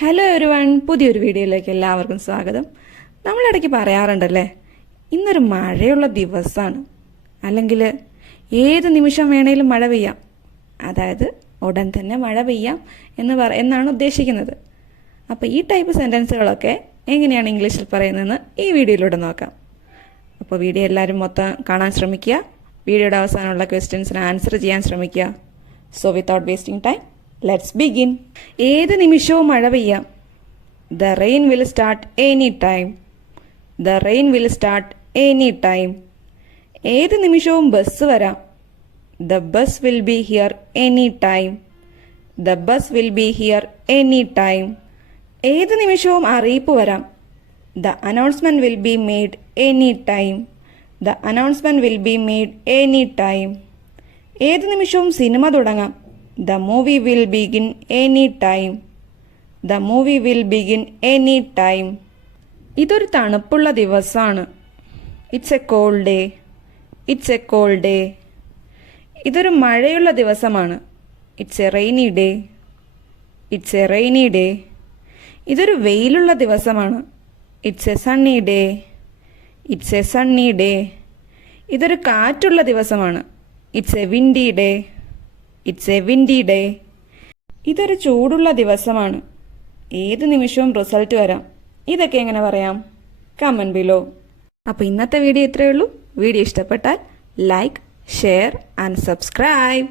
Hello ഒരു one പുതിയൊരു വീഡിയോയിലേക്ക് എല്ലാവർക്കും സ്വാഗതം. നമ്മളിടയ്ക്ക് പറയാറുണ്ടല്ലേ ഇന്നൊരു മഴയുള്ള ദിവസമാണ് അല്ലെങ്കിൽ ഏത് നിമിഷം വേണേലും മഴ പെയ്യാം. അതായത് ഉടൻ തന്നെ മഴ പെയ്യാം എന്ന് പറ എന്നാണ് ഉദ്ദേശിക്കുന്നത്. അപ്പോൾ ഈ ടൈപ്പ് സെന്റൻസുകളൊക്കെ എങ്ങനെയാണ് ഇംഗ്ലീഷിൽ പറയുന്നതെന്ന് ഈ വീഡിയോയിലൂടെ നോക്കാം. അപ്പോൾ വീഡിയോ എല്ലാവരും മൊത്തം കാണാൻ ശ്രമിക്കുക. വീഡിയോയുടെ അവസാനമുള്ള ക്വസ്റ്റ്യൻസിന് ആൻസർ ചെയ്യാൻ ശ്രമിക്കുക. So without wasting time let's begin ഏത് നിമിഷവും മഴ പെയ്യാം. The rain will start any time the rain will start any time ഏത് നിമിഷവും ബസ് വരാം. The bus will be here any time the bus will be here any time ഏത് നിമിഷവും അറിയിപ്പ് വരാം. The announcement will be made any time the announcement will be made any time ഏത് നിമിഷവും cinema തുടങ്ങാം. The movie will begin any time the movie will begin any time ഇതൊരു തണുപ്പുള്ള ദിവസമാണ് it's a cold day it's a cold day ഇതൊരു മഴയുള്ള ദിവസമാണ്. It's a rainy day it's a rainy day ഇതൊരു വെയിലുള്ള ദിവസമാണ്. It's a sunny day it's a sunny day ഇതൊരു കാറ്റുള്ള ദിവസമാണ്. It's a windy day it's a windy day ഇതൊരു ചൂടുള്ള ദിവസമാണ്. ഏത് നിമിഷവും റിസൾട്ട് വരാം. ഇതൊക്കെ എങ്ങനെ പറയാം? കമന്റ് ബിലോ അപ്പോൾ ഇന്നത്തെ വീഡിയോ ഇത്രയേ ഉള്ളൂ. വീഡിയോ ഇഷ്ടപ്പെട്ടാൽ ലൈക്ക് ഷെയർ ആൻഡ് സബ്സ്ക്രൈബ്